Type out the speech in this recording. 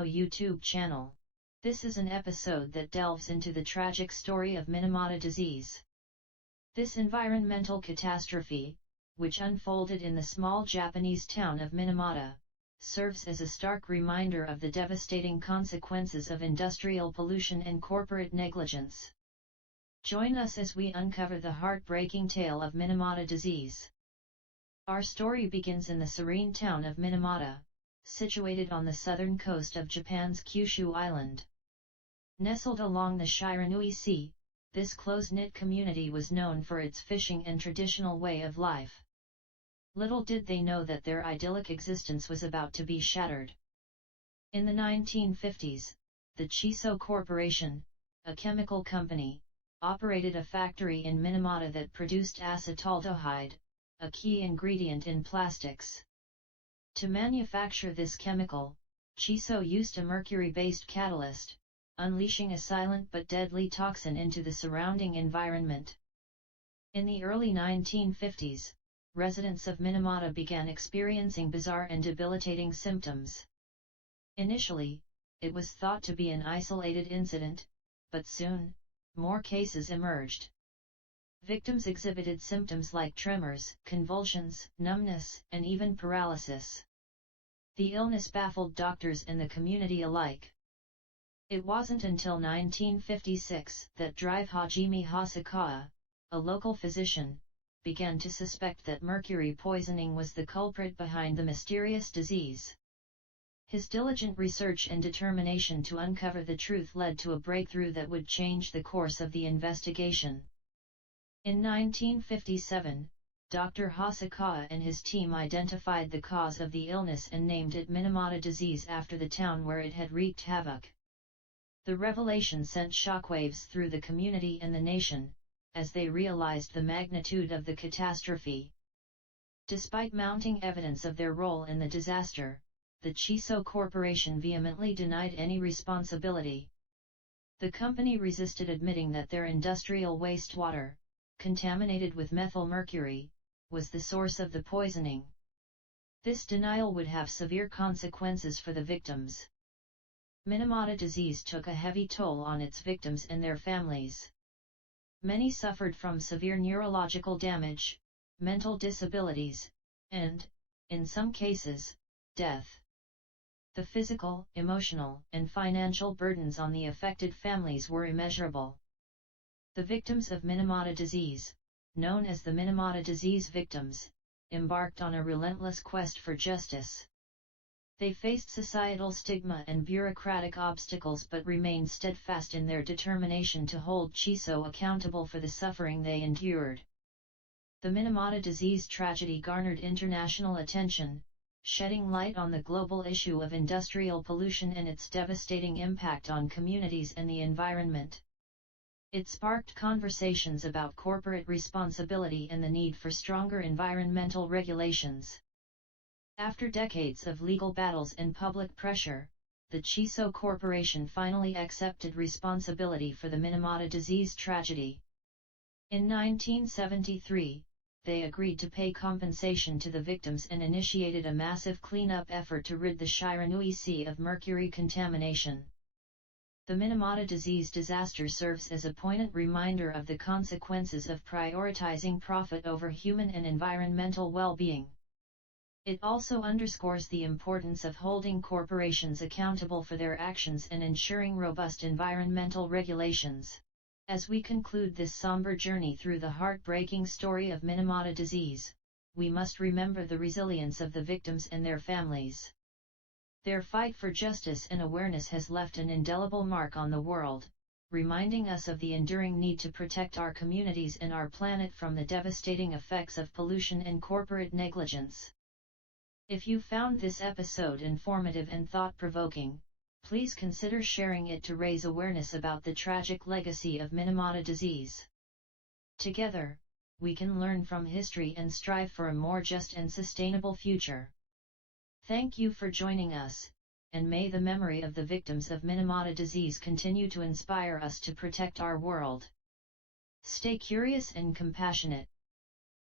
know YouTube channel. This is an episode that delves into the tragic story of Minamata Disease. This environmental catastrophe, which unfolded in the small Japanese town of Minamata, serves as a stark reminder of the devastating consequences of industrial pollution and corporate negligence. Join us as we uncover the heartbreaking tale of Minamata Disease. Our story begins in the serene town of Minamata, situated on the southern coast of Japan's Kyushu Island. Nestled along the Shiranui Sea, this close-knit community was known for its fishing and traditional way of life. Little did they know that their idyllic existence was about to be shattered. In the 1950s, the Chisso Corporation, a chemical company, operated a factory in Minamata that produced acetaldehyde, a key ingredient in plastics. To manufacture this chemical, Chisso used a mercury-based catalyst, unleashing a silent but deadly toxin into the surrounding environment. In the early 1950s, residents of Minamata began experiencing bizarre and debilitating symptoms. Initially, it was thought to be an isolated incident, but soon, more cases emerged. Victims exhibited symptoms like tremors, convulsions, numbness, and even paralysis. The illness baffled doctors and the community alike. It wasn't until 1956 that Drive Hajime Hasakawa, a local physician, began to suspect that mercury poisoning was the culprit behind the mysterious disease. His diligent research and determination to uncover the truth led to a breakthrough that would change the course of the investigation. In 1957, Dr. Hasakawa and his team identified the cause of the illness and named it Minamata Disease after the town where it had wreaked havoc. The revelation sent shockwaves through the community and the nation, as they realized the magnitude of the catastrophe. Despite mounting evidence of their role in the disaster, the Chisso Corporation vehemently denied any responsibility. The company resisted admitting that their industrial wastewater, contaminated with methyl mercury, was the source of the poisoning. This denial would have severe consequences for the victims. Minamata Disease took a heavy toll on its victims and their families. Many suffered from severe neurological damage, mental disabilities, and, in some cases, death. The physical, emotional, and financial burdens on the affected families were immeasurable. The victims of Minamata Disease, known as the Minamata Disease victims, embarked on a relentless quest for justice. They faced societal stigma and bureaucratic obstacles but remained steadfast in their determination to hold Chisso accountable for the suffering they endured. The Minamata Disease tragedy garnered international attention, shedding light on the global issue of industrial pollution and its devastating impact on communities and the environment. It sparked conversations about corporate responsibility and the need for stronger environmental regulations. After decades of legal battles and public pressure, the Chisso Corporation finally accepted responsibility for the Minamata Disease tragedy. In 1973, they agreed to pay compensation to the victims and initiated a massive cleanup effort to rid the Shiranui Sea of mercury contamination. The Minamata Disease disaster serves as a poignant reminder of the consequences of prioritizing profit over human and environmental well-being. It also underscores the importance of holding corporations accountable for their actions and ensuring robust environmental regulations. As we conclude this somber journey through the heartbreaking story of Minamata Disease, we must remember the resilience of the victims and their families. Their fight for justice and awareness has left an indelible mark on the world, reminding us of the enduring need to protect our communities and our planet from the devastating effects of pollution and corporate negligence. If you found this episode informative and thought-provoking, please consider sharing it to raise awareness about the tragic legacy of Minamata Disease. Together, we can learn from history and strive for a more just and sustainable future. Thank you for joining us, and may the memory of the victims of Minamata Disease continue to inspire us to protect our world. Stay curious and compassionate,